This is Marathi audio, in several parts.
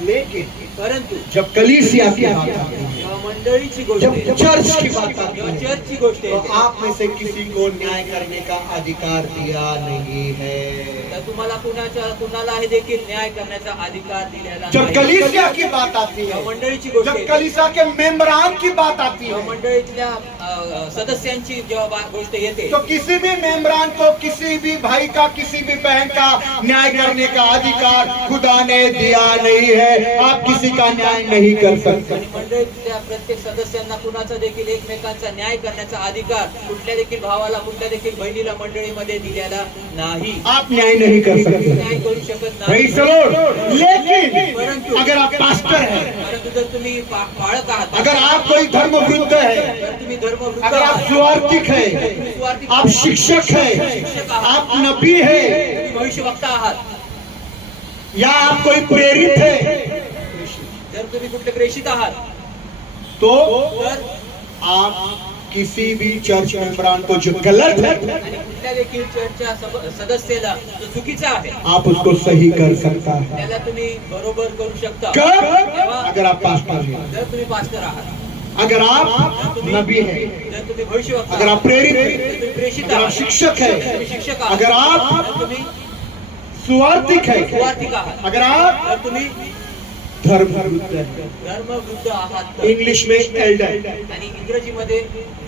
लेकिन परंतु जब कलीसिया की बात आती है, मंडळीची गोष्ट जब येते, चर्च की बात आती जेव्हा है, चर्चची गोष्ट तो येते, आप में से किसी को न्याय करने का अधिकार दिया नहीं है। तर तुम्हाला कुणालाही देखील न्याय करण्याचा अधिकार दिलेला जब नाही. कलीसिया की बात आती जेव्हा है, मंडळीची गोष्ट जब येते, कलीसिया के मेंबरान की बात आती जेव्हा है, मंडळीतल्या सदस्यांची जेव्हा गोष्ट येते, तो किसी भी मेंबरान को किसी भी भाई का किसी भी बहन का न्याय करने का अधिकार खुदा ने दिया नहीं है। आप किसी का न्याय नहीं कर सकते। आणि मंडळीतल्या प्रत्येक सदस्यांना कुणाचा देखील एकमेकांचा न्याय करण्याचा अधिकार कुठल्या देखील भावाला कुठल्या देखील बहिणीला मंडळीमध्ये दिलेला नाही. आप न्याय नहीं कर सकते। न्याय करू शकत Praise the नाही. Lord। लेकिन अगर आप पास्टर हैं, परंतु जर तुम्ही पाळक आहात, अगर आप कोई धर्मवृद्ध है, जर तुम्ही धर्मवृद्ध अगर आप आहात, सुवार्थिक है, तुम्ही सुवार्थिक आप आहात, शिक्षक है, शिक्षक आहात, आप नबी है, तुम्ही भविष्यवक्ता आहात, या आप कोई प्रेरित है, जर तुम्ही कुठले प्रेषित आहात, तो तर आप किसी भी चर्च मेंबरान को जो गलत है, आणि कुठल्या देखील चर्चच्या सदस्याला जो चुकीचा आहे आप उसको सही कर सकता है। त्याला तुम्ही बरोबर करू शकता. कब? तेव्हा अगर आप पास्टर हैं, जर तुम्ही पास्टर आहात, अगर आप नबी है, जर तुम्ही भविष्यवक्ता अगर आप प्रेरित जर है, तुम्ही प्रेषित अगर आप आहात, शिक्षक जर है, तुम्ही शिक्षक आहात, अगर आप जर तुम्ही सुवार्थिक है, सुवार्थिक आहात, अगर आप जर तुम्ही धर्मवृद्ध है, धर्मवृद्ध आहात तर, इंग्लिश में एल्डर, आणि इंग्रजीमध्ये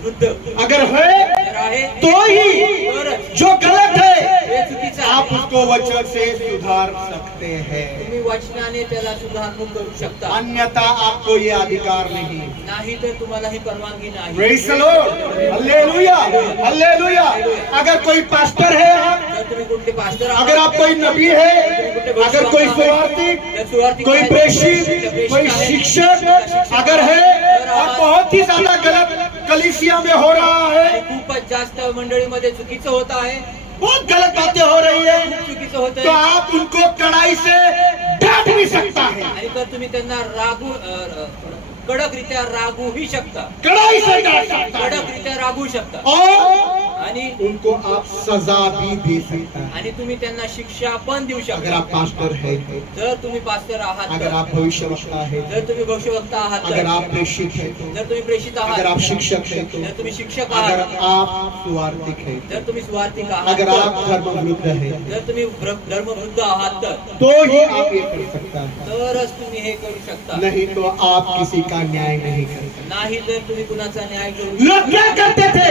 वृद्ध अगर है जर आहे तो ही तरच जो गलत है हे चुकीचं आप आहे. उसको वचन से सुधार सकते हैं, तुम्ही वचनाने त्याला सुधारणूक करू शकता, अन्यथा आपको ये अधिकार नहीं। नाही तर तुम्हाला ही परवानगी नाही. Praise the Lord। Hallelujah, hallelujah. अगर कोई पास्टर है, जर तुम्ही कुठले पास्टर आहात, अगर आप कोई नबी है, अगर कोई सुवार्थिक, जर सुवार्थिक कोई आहे, प्रेषित, प्रेषित कोई आहे, शिक्षक अगर है और बहुत ही ज्यादा गलत कलीसिया में हो रहा है, खूपच जास्त मंडळीमध्ये चुकीचं होत आहे, बहुत गलत बातें हो रही है, खूप चुकीचं होत तो आहे, आप उनको कड़ाई से डांट भी सकता है, आणि तर तुम्ही त्यांना कडकरित्या रागवूही शकता, कड़ाई से डांट सकता है, कडकरित्या रागवू शकता, और आणि उनको आप सजा भी दे सकता है। आणि तुम्ही त्यांना शिक्षा पण देऊ अगर शकता. आप पास्टर है, जर तुम्ही पास्टर आहात अगर तर, आप भविष्यवक्ता है, जर तुम्ही भविष्यवक्ता आहात अगर तर, आप प्रेषित है, जर तुम्ही प्रेषित अगर आप आहात, शिक्षक है, जर तुम्ही शिक्षक अगर आहात, आप सुवार्थिक है, जर तुम्ही सुवार्थिक आहात अगर तर, आप धर्मवृद्ध है, जर तुम्ही धर्मवृद्ध आहात तर, तो ही आप ये कर सकता है, तरच तुम्ही हे करू शकता. नहीं तो आप किसी का न्याय नहीं कर सकते। नाही तर तुम्ही कुणाचा न्याय करू लोग क्या करते थे?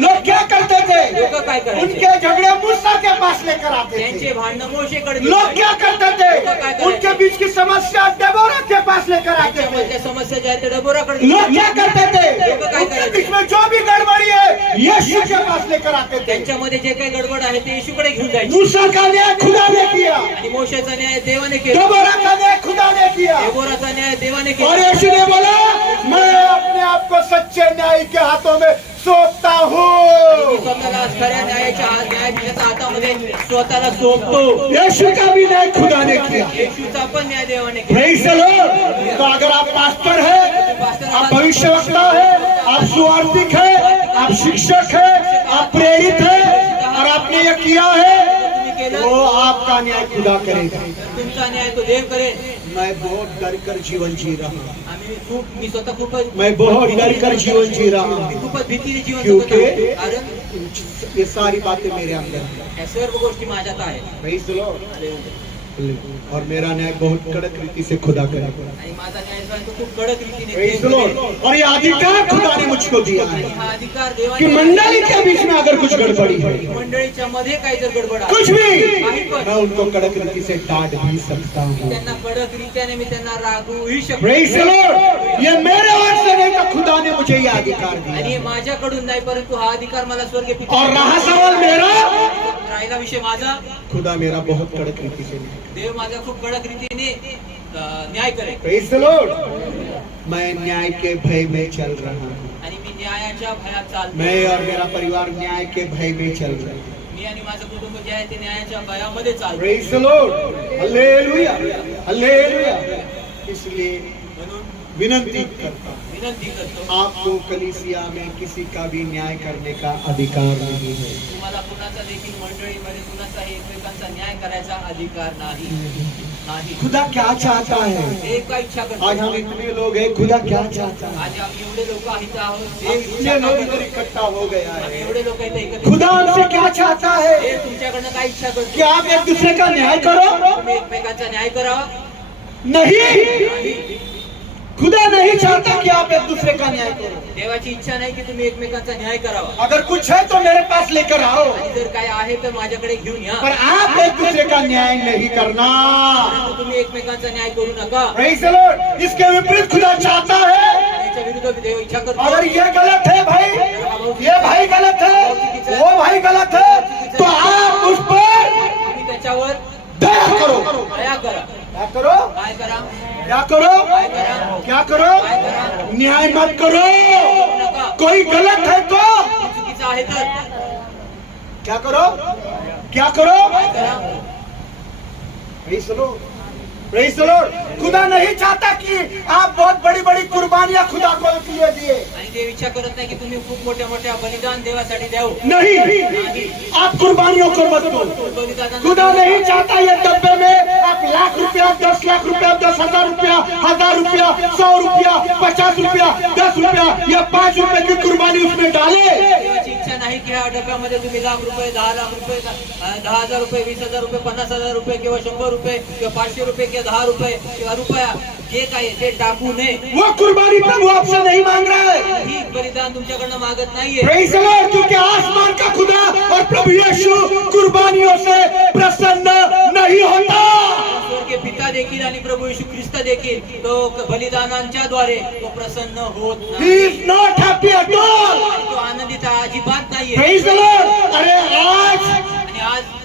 लोग क्या करते थे? लोक काय करायचे? उनके झगड़े मूसा के पास लेकर आते त्यांचे थे। भांडण मोशेकडे लोग क्या करते थे? उनके बीच की समस्या डेबोरा के पास लेकर आते थे। त्यांच्यामधल्या समस्या ज्या आहेत त्या डबोराकडे लोग क्या करते थे? लोग काय उनके करायचे? बीच में जो भी गड़बड़ी है यीशु के पास लेकर आते थे। त्यांच्यामध्ये जे काही गडबड आहे ते येशूकडे घेऊन जायचे, मूसा का न्याय खुदा ने किया, आणि मोशेचा न्याय देवाने केला, डेबोरा का न्याय खुदा ने किया, डेबोराचा न्याय देवाने और केला. यीशु ने बोला मैं अपने आप को सच्चे न्याय के हाथों में सौंपता हूँ। स्वतःला खऱ्या न्यायाधीशाच्या हातामध्ये स्वतःला सोपतो. यीशु का भी न्याय खुदा ने किया। येशूचा पण न्याय देवाने केला. Praise the Lord। तो अगर आप पास्टर है, आप भविष्यवक्ता है, आप सुवार्थिक है, आप शिक्षक है, आप प्रेरित है और आपने ये किया है, तुम्ही केलं वो आपका न्याय खुदा करेगा। तर तुमचा न्याय तो देव करेल. मैं बहुत डर कर जीवन जी रहा हूँ, मी स्वतः खूपच मैं बहुत डर कर जीवन जी रहा हूँ, खूपच भीतीने जीवन क्योंकि जगत आहे. कारण ये सारी बातें मेरे अंदर हैं। या सर्व गोष्टी माझ्यात आहेत. Praise the Lord। हालेलुया. और मेरा न्याय बहुत कड़क रीति से खुदा करेगा। आणि माझा न्याय जो आहे तो खूप कडक रीतीने Praise the देव Lord. करेल. और ये अधिकार खुदा ने मुझको दिया आणि है हा अधिकार कि देवाने मंडली के बीच में अगर कुछ गड़बड़ी है, मंडळीच्या मध्ये काही जर गडबड आहे, कुछ भी, काही पण, मैं उनको कड़क रीति से डांट भी सकता हूँ। त्यांना कडक रीत्याने मी त्यांना रागवूही शकतो. Praise the Lord. ये मेरे ओर से नहीं तो खुदा ने मुझे ये अधिकार आणि दिया हे है। माझ्याकडून नाही, परंतु हा अधिकार मला स्वर्गीय पिता और रहा सवाल मेरा, राहिला विषय माझा. खुदा मेरा बहुत कड़क रीति से न्याय करे। देव माझा खूप कडक रीतीने न्याय करेल. Praise the Lord. मैं न्याय के भय में चल रहा हूँ। आणि मी न्यायाच्या भयात चालतो. मैं और मेरा परिवार न्याय के भय में चल रहे हैं। मी आणि माझं कुटुंब जे आहे ते न्यायाच्या भयामध्ये चालतो. Praise the Lord. Hallelujah. Hallelujah. इसलिए म्हणून विनंती करता हूं, विनंती करतो, आपको कलीसिया में किसी का भी न्याय करने का अधिकार नहीं है। तुम्हाला कुणाचा देखील मंडळीमध्ये कुणाचाही एकमेकांचा न्याय करायचा अधिकार नाही. नाही. खुदा क्या चाहता है? देव काय इच्छा करतो? आज हम इतने लोग हैं, खुदा क्या चाहता है? आज आम्ही एवढे लोक आहेत आहोत. हम देव इतने इच्छा लोग काय इधर करतो? इकट्ठा हो गया आम्ही है। एवढे लोक इथे एकत्र. खुदा हमसे क्या चाहता है देव तुमच्याकडनं काय इच्छा कि करतो? आप एक दूसरे का न्याय करो? तुम्ही एकमेकांचा न्याय करावा. नहीं, खुदा नहीं चाहता कि आप एक दूसरे का न्याय करो। देवाची इच्छा नाही की तुम्ही एकमेकांचा न्याय करावा. अगर कुछ है तो मेरे पास लेकर आओ, आणि जर काय आहे तर माझ्याकडे घेऊन या. पर आप एक दूसरे का न्याय नहीं करना। परंतु तुम्ही एकमेकांचा न्याय करू नका. Praise the Lord. इसके विपरीत खुदा चाहता है, याच्या विरुद्ध देव इच्छा करतो. अगर ये गलत है भाई, ये भाई गलत है, वो भाई गलत है, तो आप उस पर तुम्ही त्याच्यावर दया करो। दया करा. क्या करो? काय करा? क्या करो? काय करा? क्या करो? काय करा? न्याय मत करो। नका. कोई गलत है तो चुकीचं आहे तर क्या करो? क्या करो? काय करा? Praise the Lord. Praise the Lord. खुदा नहीं चाहता कि आप बहुत बड़ी बड़ी कुर्बानियां खुदा को लिए दिए। आणि देव इच्छा करत नाही की तुम्ही खूप मोठ्या मोठ्या बलिदान देवासाठी द्याव. नहीं, आप कुर्बानियों को मत दो। बलिदान खुदा नहीं चाहता ये डब्बे में आप लाख रुपया, 10 लाख रुपया, 10,000 रुपया, 1,000 रुपया, 100 रुपया, 50 रुपया, 10 रुपया या 5 रुपए की कुर्बानी उसमें डाले। देवाची इच्छा नाही की ह्या डब्यामध्ये तुम्ही लाख रुपये, 10 लाख रुपये, 10,000 रुपये, 20,000 रुपये, 50,000 रुपये किंवा 100 रुपये किंवा 500 रुपये किंवा 10 रुपये किंवा रुपया जे काय आहे ते टाकू नये. वो कुर्बानी प्रभु आपसे नहीं मांग रहा है। ही बलिदान तुमच्याकडनं मागत नाहीये. Praise the Lord. क्योंकि आसमान का खुदा और प्रभु यीशु कुर्बानियों से प्रसन्न नहीं होता। स्वर्गीय पिता देखील आणि प्रभु येशू ख्रिस्त देखील तो बलिदानांच्या द्वारे तो प्रसन्न होत He नाही. is not happy at all. तो आनंदित अजिबात नाहीये. Praise the Lord. अरे आज आणि आज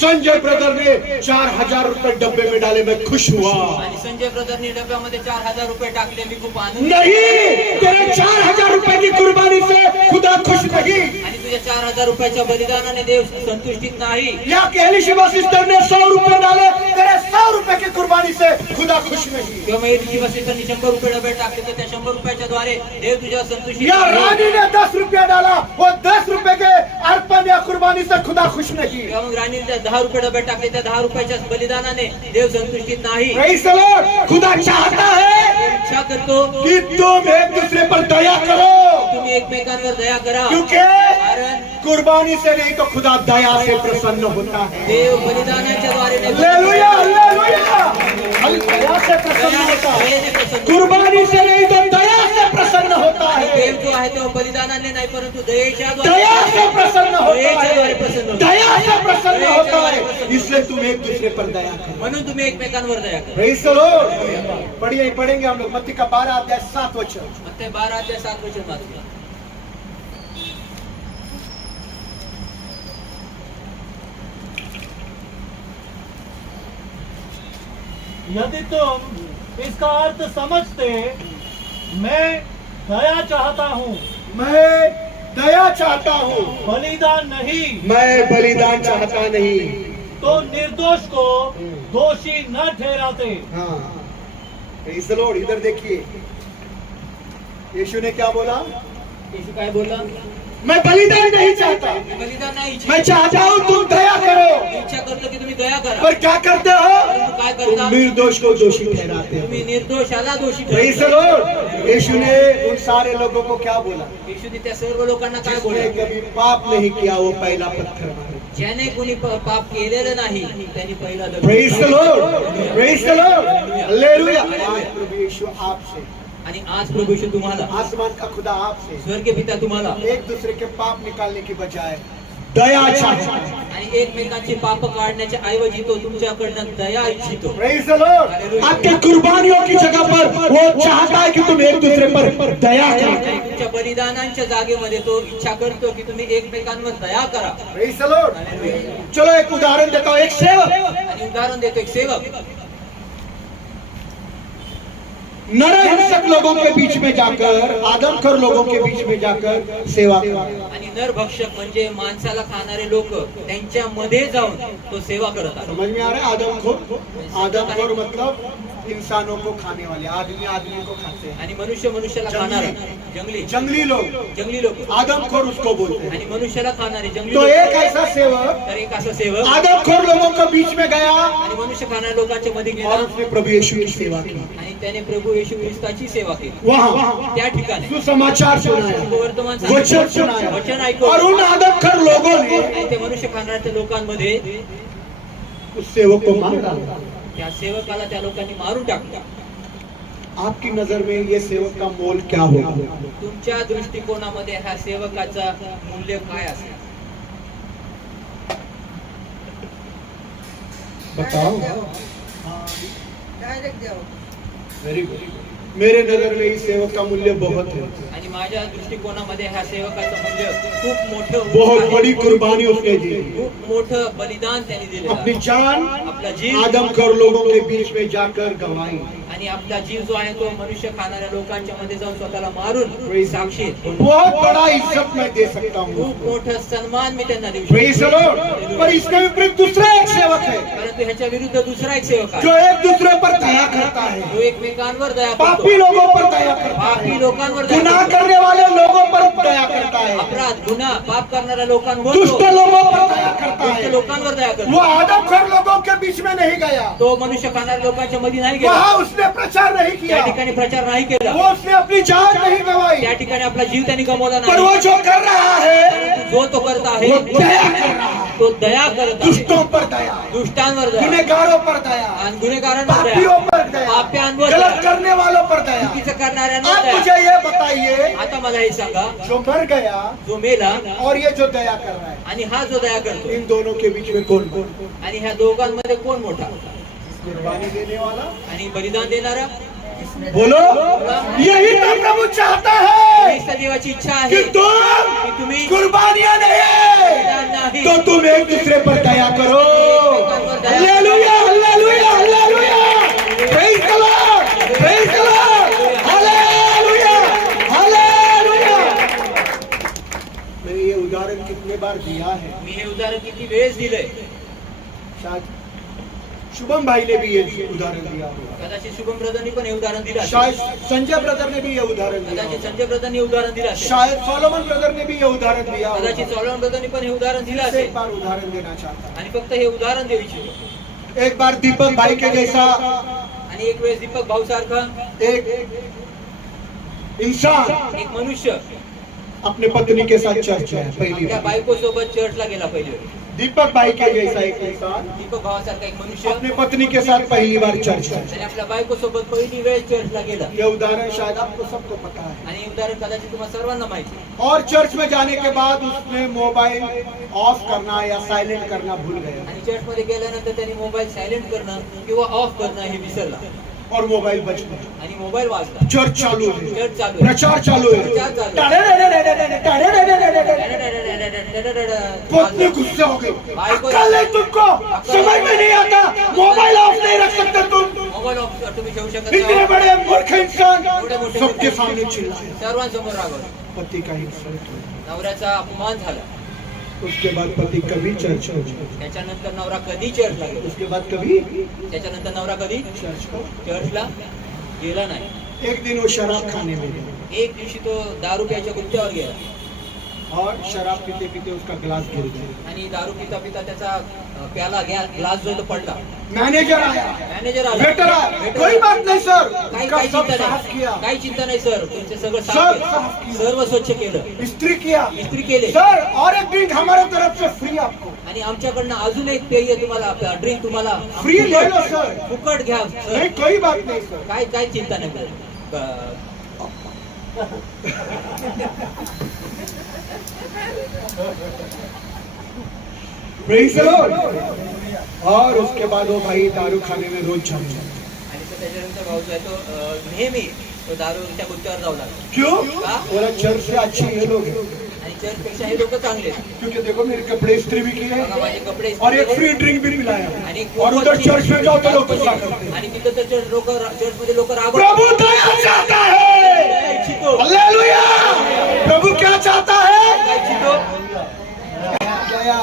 संजय ब्रदर ने 4,000 रुपए डब्बे में डाले, मैं खुश हुआ। आणि संजय ब्रदरनी डब्यामध्ये 4,000 रुपये टाकले, मी खूप आनंदित. नहीं, तेरे 4,000 रुपए की कुर्बानी से खुदा खुश नहीं। आणि तुझ्या 4,000 रुपयाच्या बलिदानाने देव संतुष्टित नाही. या एलिशिबा सिस्टर ने 100 रुपए डाले, तेरे 100 रुपए की कुर्बानी से खुदा खुश नहीं। किंवा मग एलिशिबा सिस्टरनी 100 रुपये डबे टाकले तर त्या 100 रुपयाच्या द्वारे देव तुझ्या संतुष्टित या नाही. रानी ने 10 रुपया डाला, वो 10 रुपए के अर्पण या कुर्बानी से खुदा खुश नहीं। किंवा मग राणीने 10 रुपये डबे टाकले, त्या 10 रुपयाच्या बलिदानाने देव संतुष्टित नाही. Praise the Lord. खुदा चाहता है इच्छा करतो कि तुम एक दूसरे पर दया करो, तुम्ही एकमेकांवर दया करा. क्योंकि कारण कुर्बानी से नहीं तो खुदा दया से प्रसन्न होता है। देव बलिदानाच्या द्वारे नाही, हालेलुया, हालेलुया। दया से प्रसन्न होता है। दयेने प्रसन्न. कुर्बानी से नहीं तो दया से प्रसन्न होता है। देव जो आहे तो बलिदानाने नाही, परंतु दयेच्या दया द्वारे से प्रसन्न होता दयेच्या द्वारे है। प्रसन्न होतो. दया से प्रसन्न होता है। इसलिए तुम एक दूसरे पर दया करो। म्हणून तुम्ही एकमेकांवर दया करा. Praise the Lord. पढ़िए, पढ़ेंगे हम लोग मत्ती का 12 अध्याय 7 वचन। मत्ते 12 ते 7 वचन वाचूया. यदि तुम इसका अर्थ समझते, मैं दया चाहता हूँ, मैं दया चाहता हूँ, बलिदान नहीं, मैं बलिदान चाहता नहीं। तो निर्दोष को दोषी न ठहराते। हाँ, Praise the Lord. इधर देखिए, यीशु ने क्या बोला? येशू काय बोलला? मैं बलिदान नहीं चाहता, मी बलिदान नाही मैं इच्छित. चाहता हूँ तुम दया मी करो। इच्छा करतो की तुम्ही दया करा. पर क्या करते हो? परंतु काय तुम करता? निर्दोष को दोषी ठहराते हो। तुम्ही निर्दोषाला दोषी Praise the ठरवता. Lord। यीशु ने उन सारे लोगों को क्या बोला? येशूने त्या सर्व लोकांना काय जिसने बोलला? कभी पाप नहीं किया वो पहला पत्थर मारे। ज्याने कोणी पाप केलेलं नाही त्यांनी पहिला दगड Praise the उचलला. Lord। Praise the Lord। Hallelujah. आज प्रभु यीशु आपसे, आणि आज प्रभू येशू तुम्हाला, आसमान का खुदा आपसे स्वर्गीय पिता तुम्हाला एक दूसरे के पाप निकालने की बजाय दया चाहता है। आणि एकमेकांचे पाप काढण्याच्या ऐवजी तो तुमच्याकडनं दया इच्छितो. Praise the Lord। आपके कुर्बानियों की जगह पर वो चाहता है कि तुम एक दूसरे पर दया करो। आणि तुमच्या बलिदानांच्या जागेमध्ये तो इच्छा करतो की तुम्ही एकमेकांवर दया करा. Praise the Lord। चलो एक उदाहरण देता हूँ। एक सेवक आणि उदाहरण देतो, एक सेवक नरहिंसक लोगों के बीच में जाकर, आदमखोर लोगों के बीच में जाकर सेवा करा। आणि नरभक्षक म्हणजे माणसाला खाणारे लोक त्यांच्यामध्ये जाऊन तो सेवा करत आहे. समझ में आ रहा है? आदमखोर, आदमखोर मतलब इंसानों को खाने वाले, आदमी आदमी को खाते हैं। आणि मनुष्य मनुष्याला खाणारा, जंगली जंगली लोग जंगली लोक आदमखोर उसको बोलते हैं। आणि मनुष्याला खाणारे जंगली तो लोक. एक ऐसा सेवक तर एक असा सेवक आदमखोर लोगों के बीच में गया आणि मनुष्य खाणाऱ्या लोकांच्या मध्ये गेला और उसने प्रभु यीशु की सेवा की। आणि त्याने प्रभू येशू ख्रिस्ताची सेवा केली. वहाँ त्या ठिकाणी सुसमाचार सुनाया, वर्तमान वचन सुनाया, वचन ऐकून और उन आदमखोर लोगों ने आणि ते मनुष्य खाणाऱ्या लोकांमध्ये उस सेवक को मार डाला। त्या सेवकाला त्या लोकांनी मारून टाकलं. आपकी नजर में ये सेवक का मोल क्या होगा? तुमच्या दृष्टिकोनामध्ये ह्या सेवकाचा मूल्य काय असेल? बताओ। Very good. मेरे नजर में इस सेवक का मूल्य बहुत है। आणि माझ्या दृष्टिकोनामध्ये ह्या सेवकाचं मूल्य खूप मोठं बहुत आहे. बड़ी कुर्बानी उसने दी। खूप मोठं बलिदान त्यांनी दिलेलं अपनी आहे. जान आपला जीव आदमखोर लोगों के बीच में जाकर गंवाई। आणि आपला जीव जो आहे तो मनुष्य खाणाऱ्या लोकांच्या मध्ये जाऊन स्वतःला मारून साक्षी आहे. बहुत बड़ा इज्जत मैं दे सकता हूँ। खूप मोठं सन्मान मी त्यांना देऊ Praise the Lord। पर इसके विपरीत दूसरा एक सेवक है परंतु ह्याच्या विरुद्ध दुसरा एक सेवक आहे जो एक दूसरे पर दया करता है, जो एकमेकांवर दया करतो. पापी लोगों पर दया करता पापी है, लोकांवर दया गुनाह करतो. करने वाले लोगों पर दया करता है, अपराध गुन्हा पाप करणाऱ्या लोकांवर दुष्ट तो लोगों पर दया करता दुष्ट है। लोकांवर दया वो करतो. आदमखोर लोगों के बीच में नहीं गया, तो मनुष्य खाणाऱ्या लोकांच्या मध्ये नाही गेला. वहाँ उसने प्रचार नहीं त्या किया, ठिकाणी प्रचार नाही केला. वो उसने अपनी जान नहीं गंवाई। त्या ठिकाणी आपला जीव त्यांनी गमावला पर नाही. वो जो कर रहा है परंतु जो तो करत आहे वो दया कर रहा है। तो दया करत आहे. दुष्टों पर दया, दुष्टांवर दया गुनहगारों पर दया, आणि गुन्हेगारांवर पापियों दया, पर दया, पाप्यांवर गलत दया, करने वालों पर दया। चुकीचं करणाऱ्यांवर आप दया. मुझे ये बताइए, आता मला हे सांगा, जो मर गया जो मेला और ये जो दया कर रहा है, आणि हा जो दया करतो, इन दोनों के बीच में कौन कौन? आणि ह्या दोघांमध्ये कोण मोठा? कुर्बानी देने वाला, आणि बलिदान देणारा? बोलो। यही तो प्रभु चाहता है हीच तर देवाची इच्छा कि आहे तुम की तुम्ही कुर्बानियां बलिदान नहीं नाही तो तुम एक दूसरे पर दया करो। Hallelujah, hallelujah, hallelujah. Praise the Lord, praise the Lord, hallelujah, hallelujah. मैंने ये उदाहरण कितने बार दिया है? मी हे उदाहरण किती वेळेस दिलंय. शायद शुभम भाई ने भी ये उदाहरण दिया होगा, कदाचित शुभम ब्रदरनी पण हे उदाहरण दिलं असेल. शायद संजय ब्रदर ने भी ये उदाहरण दिया कदाचित होगा, संजय ब्रदरनी हे उदाहरण दिलं असेल. शायद सोलोमन ब्रदर ने भी ये उदाहरण दिया होगा। कदाचित सॉलोमन ब्रदरनी पण हे उदाहरण दिलं एक असेल. बार उदाहरण देना चाहता हूं। आणि फक्त हे उदाहरण देऊ इच्छितो. एक बार दीपक भाई के जैसा आणि एक वेळेस दीपक भाऊ सारखा एक इंसान एक मनुष्य अपने पत्नी के साथ चर्च है पहली त्या बार। बायको सोबत चर्चला गेला पहिली वेळ. दीपक भाई के जैसा एक इंसान दीपक भावासारखा एक मनुष्य अपने पत्नी के साथ पहली बार चर्च है। त्याने आपल्या बायको सोबत पहिली वेळ चर्चला गेला. ये उदाहरण शायद आपको सबको पता है। आणि हे उदाहरण कदाचित तुम्हाला सर्वांना माहिती आहे. और चर्च में जाने के बाद उसने मोबाइल ऑफ करना या साइलेंट करना भूल गया आणि चर्च मध्ये गेल्यानंतर त्यांनी मोबाईल सायलेंट करणं किंवा ऑफ करणं हे विसरला और मोबाइल बच गया। आणि मोबाईल वाजला. चर्च चालू है, चर्च चालू आहे. प्रचार चालू है। प्रचार चालू पत्नी गुस्से हो गई, अक्ल है तुमको, समझ में नहीं आता, मोबाइल ऑफ नहीं रख सकते तुम, मोबाईल ऑफ तुम्ही ठेवू शकत इतने नाही. बड़े मूर्ख इंसान, सबके सामने चिल्लाए। सर्वांसमोर रागवलं. पति का इंसल्ट हुआ। नवऱ्याचा अपमान झाला. उसके बाद पति कभी चर्च को जाए, त्याच्यानंतर नवरा कधी चर्चला गेला? उसके बाद कभी त्याच्यानंतर नवरा कधी चर्च को। चर्चला गेला नाही. एक दिन वो शराब खाने में गया, एक दिवशी तो दारू प्यायच्या गुत्त्यावर गेला और शराब पीते पीते उसका गिलास गिर गया। आणि दारू पिता पिता त्याचा प्याला ग्लास जो आहे तो पडला. मैनेजर आया, मॅनेजर आला, वेटर आया, कोई बात नहीं सर, काही उसका काही सब चिंता साफ नाही, किया, काही चिंता नाही सर, तुमचे सगळं सब साफ साफ केलं, किया, सर्व स्वच्छ केलं, इस्त्री किया इस्त्री केले सर, और एक ड्रिंक हमारे तरफ से फ्री आपको, आणि आमच्याकडनं अजून एक पेय तुम्हाला ड्रिंक तुम्हाला फ्री ले लो सर, फुकट घ्या नहीं सर. कोई बात नहीं सर। काय काय चिंता नाही करत. Praise the Lord। और उसके बाद वो भाई दारू खाने में रोज जाता है। आणि तो त्याच्यानंतर भाऊ जो आहे तो नेहमी तो दारूच्या गुत्त्यावर जाऊ लागला. क्यों? का? बोला चर्च से अच्छे ये लोग हैं, आणि चर्चपेक्षा हे लोक चांगले आहेत. क्योंकि देखो मेरे कपड़े इस्त्री भी किए बघा माझे कपडे इस्त्री और एक केले. फ्री ड्रिंक भी पिलाया, आणि और उधर चर्च में जाओ तो लोग गुस्सा करते हैं। आणि तिथं तर लोक चर्चमध्ये लोक प्रभु दया चाहता है, इच्छितो हालेलुया। प्रभु क्या चाहता है? इच्छितो दया।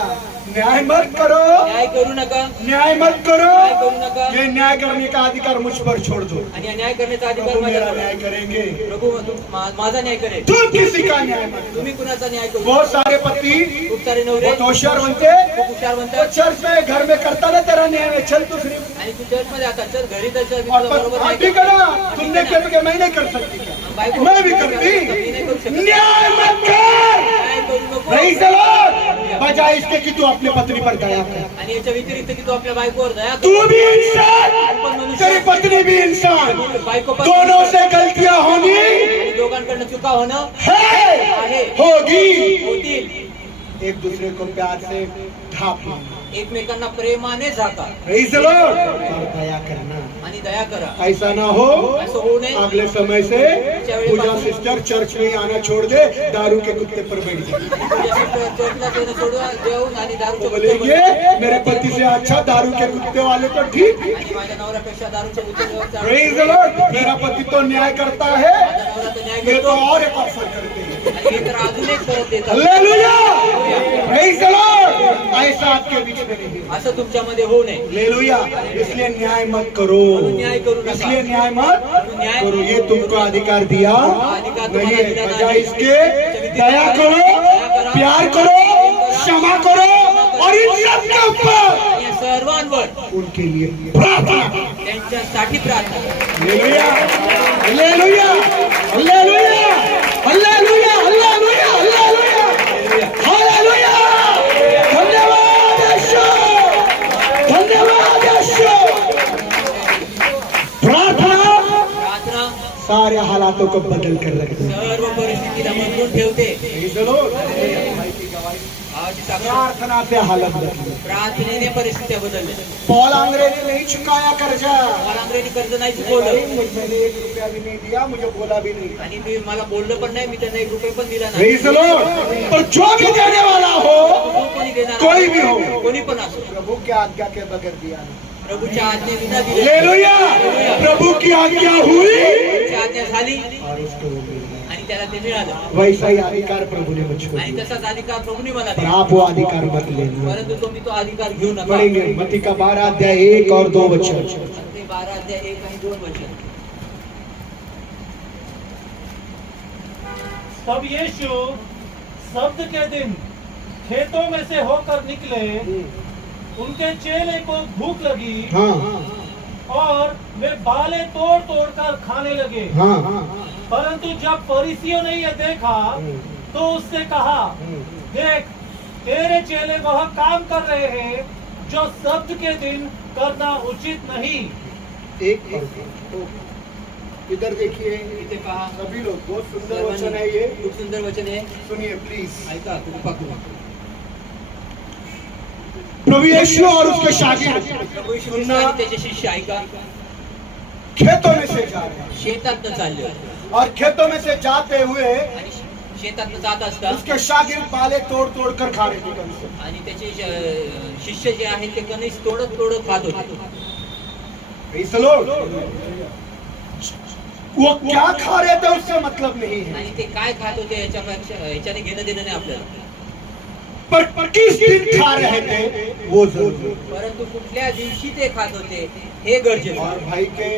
न्याय मत करो, न्याय करू नका, न्याय मत करो, न्याय करू नका, ये न्याय करने का अधिकार मुझ पर छोड़ दो। आणि न्याय करण्याचा अधिकार प्रभु मेरा माझ्याकडे न्याय आहे. करेंगे, प्रभु माझा न्याय करेल, तुम किसी का न्याय मत करो। तुम्ही कुणाचा न्याय करू. बहुत सारे पति खूप सारे नवरे बहुत होशियार बनते, खूप हुशार वो म्हणतात चर्च में घर में करता ना तेरा न्याय में चल तू फ्री, आणि तू चर्चमध्ये आता चल घरी तर चल, मी और तुला बरोबर आप न्याय भी करेन. करा, तुमने किया तो क्या मैं नहीं कर सकती क्या? बायको मैं भी मी नाही करू करती। शकत. न्याय मत कर, न्याय करू नको. Praise the Lord। बजाय इसके कि तू अपने पत्नी पर दया कर, आणि याच्या व्यतिरिक्त की तू आपल्या बायकोवर दया कर. तू भी इंसान, तेरी पत्नी भी इंसान, बायको पण दोनों से गलतियां होनी आणि दोघांकडनं चुका होणं है, होगी। होतील. एक दूसरे को प्यार से ढाप लेना, एकमेकांना प्रेमाने झाका Praise the Lord। और दया करना, आणि दया करा. ऐसा ना हो असं होऊ नये. अगले समय से पूजा सिस्टर चर्च में आना छोड़ दे, दारू के कुत्ते पर बैठ जाए, चर्चला देणं सोडून देऊन आणि दारूच्या बोलेंगे गुत्त्यावर मेरे पति से अच्छा दारू के कुत्ते वाले तो ठीक है। आणि माझ्या नवऱ्यापेक्षा दारूच्या गुत्त्यावर Praise the Lord। मेरा पति तो न्याय करता है, माझा नवरा तर न्याय ये तो करतो और एक ऑफर करते हैं। आणि हे तर अजून एक परत देतात. हालेलुया। Praise the Lord। ऐसा आपके बीच में नहीं है। असं तुमच्यामध्ये होऊ नये. हालेलुया। इसलिए न्याय मत करो, न्याय करू नका. इसलिए न्याय मत न्याय करो, ये तुमको अधिकार दिया अधिकार नहीं तुम्हाला है। दिला बजाय नाही. इसके दया करो, प्यार करो, क्षमा करो, और इन सब के ऊपर या सर्वांवर उनके लिए प्रार्थना करो। त्यांच्यासाठी प्रार्थना करा. Hallelujah, hallelujah, hallelujah, hallelujah, hallelujah, hallelujah, hallelujah. धन्यवाद यीशु, धन्यवाद यीशु। प्रार्थना प्रार्थना सारे हालातों को बदल कर रख दे। सर्व परिस्थितीला बदलून ठेवते. Praise the Lord। भावाची साक्षी प्रार्थना से हालत बदली। प्रार्थनेने परिस्थित्या बदलल्या. पौल अंग्रेजी नहीं चुकाया कर्जा, मला अंग्रेजी कर्ज नाही चुकवलं मैंने 1 रुपया भी नहीं दिया, मुझे बोला भी नहीं। आणि मी मला बोललं पण नाही, मी त्यांना 1 रुपये पण दिला नाही. Praise the Lord। पर जो भी देने वाला हो, जो कोणी देणार कोई भी हो, कोणी पण असो, प्रभु की आज्ञा के बगैर दिया नहीं। प्रभूच्या आज्ञे विना दिले. हालेलुया। प्रभु की आज्ञा हुई प्रभूची आज्ञा झाली और उसको वो मिल गया। आणि त्याला ते मिळालं. वैसा ही अधिकार प्रभु ने मुझको आणि दिया, तसाच अधिकार प्रभूने मला पर दिला. आप वो अधिकार मत लेना। परंतु तुम्ही तो अधिकार घेऊ नका. पढ़ेंगे मत्ती का 12 अध्याय 1 और 2 वचन। ते 12 अध्याय 1 आणि 2 वचन. तब यीशु शब्द के दिन खेतों में से होकर निकले, उनके चेले को भूख लगी हाँ और वे बाले तोड़ तोड़ कर खाने लगे। हाँ परंतु जब फरीसियों ने यह देखा तो उससे कहा, देख तेरे चेले वह काम कर रहे हैं जो शब्द के दिन करना उचित नहीं। एक इधर देखिए, इथे पहा, सभी लोग, बहुत सुंदर वचन है ये, खूप सुंदर वचन आहे. सुनिए प्लीज। ऐका तुम्ही पाकू. प्रभु यीशु और उसके शागिर्द प्रभू येशू ख्रिस्त आणि त्याचे शिष्य ऐका खेतों में से जा रहे हैं, शेतातनं चालले होते. और खेतों में से जाते हुए आणि शेतातनं जात असतात उसके शागिर्द बाले तोड़ तोड़ कर खा रहे थे उनसे। आणि त्याचे शिष्य जे आहेत ते कणीस तोडत तोडत खात होते. Praise the Lord। वो क्या खा रहे थे उससे मतलब नहीं है, आणि ते काय खात होते याच्याने घेणं देणं नाही आपल्याला. पर किस दिन खा रहे थे वो जरूर। परंतु कुठल्या दिवशी ते खात होते हे गरजेचं. और भाई के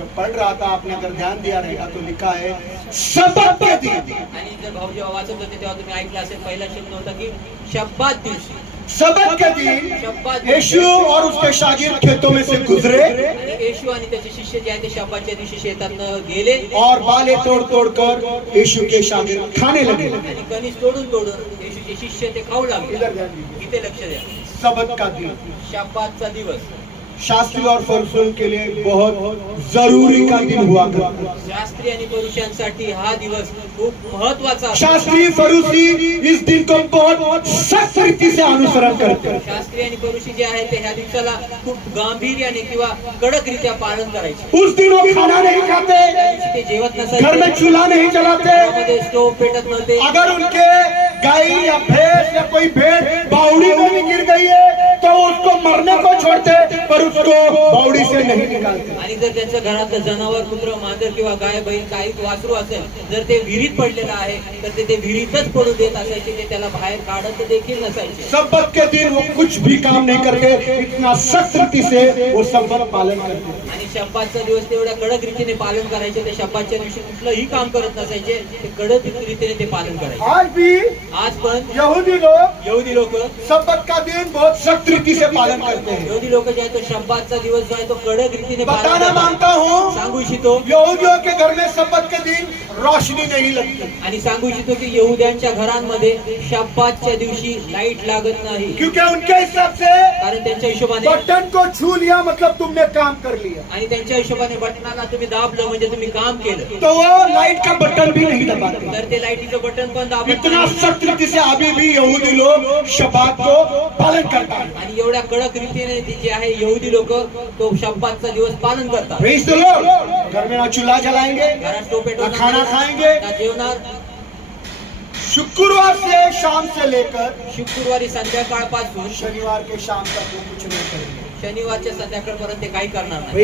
जब पढ़ रहा था आपने अगर ध्यान दिया रहेगा तो लिखा है शब्बत के दिन। आणि जर भाऊ जेव्हा वाचत होते तेव्हा तुम्ही ऐकलं असेल पहिला शब्द होता की शब्बात दिवशी. शब्बत के दिन यीशु और उसके शागिर्द खेतों में से गुजरे आणि येशू आणि त्याचे शिष्य जे आहेत ते शब्बातच्या दिवशी शेतातनं गेले और बाले तोड़ तोड़ कर यीशु के शागिर्द खाने लगे। आणि कणीस तोडून तोडून येशूचे शिष्य ते खाऊ लागले. इधर ध्यान दीजिए। इथे लक्ष द्या. शब्बत का दिन शब्बातचा दिवस शास्त्री और फरीसियों के लिए बहुत जरूरी का दिन हुआ करता। शास्त्री आणि पुरुषांसाठी हा दिवस खूप महत्वाचा असतो. शास्त्री फरीसी इस दिन को बहुत सख्त रीति से अनुसरण करते हैं। शास्त्री आणि पुरुषी जे आहेत ते ह्या दिवसाला खूप गांभीर्याने किंवा कडकरित्या पालन करायचे. उस दिन वो खाना नहीं खाते, ते जेवत घर नसायचे, में चूल्हा नहीं जलाते। घरामध्ये स्टोव पेटत नव्हते. अगर उनके गाय या भैंस या कोई भेड़ बावड़ी में भी गिर गई है तो उसको मरने को छोड़ते पर उसको बावड़ी से नहीं निकालते। आणि जर त्यांच्या घरातलं जनावर कुत्र मांजर किंवा गाय बैल काही वासरू असेल जर ते विहिरीत पडलेलं आहे तर ते विहिरीतच पडू देत असायचे. ते त्याला बाहेर काढत देखील नसायचे. शब्बत के दिन वो कुछ भी काम नहीं करते, इतना सख्त रीति से वो शब्बत पालन करते। आणि शब्बातचा दिवस तेवढ्या कडक रीतीने पालन करायचे. ते शब्बातच्या दिवशी कुठलंही काम करत नसायचे. ते कडक रीतीने ते पालन करायचे. आज भी आज पण यहूदी लोग यहुदी लोक शब्बत का दिन बहुत सख्त रीति से पालन करते हैं। यहुदी लोक जे आहे तो शब्बातचा दिवस जो आहे तो कडक रीतीने पालन बताना करतात. मांगता हूँ सांगू इच्छितो यहूदियों के घर में शब्बत के दिन रोशनी नहीं लगती, आणि सांगू इच्छितो की यहुद्यांच्या घरांमध्ये शब्बातच्या दिवशी लाईट लागत नाही. क्योंकि उनके हिसाब से कारण त्यांच्या हिशोबाने बटन को छू लिया मतलब तुमने काम कर लिया, आणि त्यांच्या हिशोबाने बटनाला तुम्ही दाबलं म्हणजे तुम्ही काम केलं. तो वो लाइट का बटन भी नहीं दबाते। तर ते लाईटीचं बटन पण दाबत इतना नाही. सख्त रीति से अभी भी यहूदी लोग शब्बात को पालन करता है। आणि एवढ्या कडक रीतीने ते जे आहे यहुदी लोक तो शब्बातचा दिवस पालन करतात. Praise the Lord. घर में ना चूल्हा जलाएंगे, घरात स्टोव ना पेटवणार खाना नाही, खाएंगे। ना जेवणार. शुक्रवार से शाम से लेकर शुक्रवारी संध्याकाळपासून शनिवार के शाम तक वो कुछ नहीं करेंगे। शनिवारच्या संध्याकाळपर्यंत ते काही करणार नाही.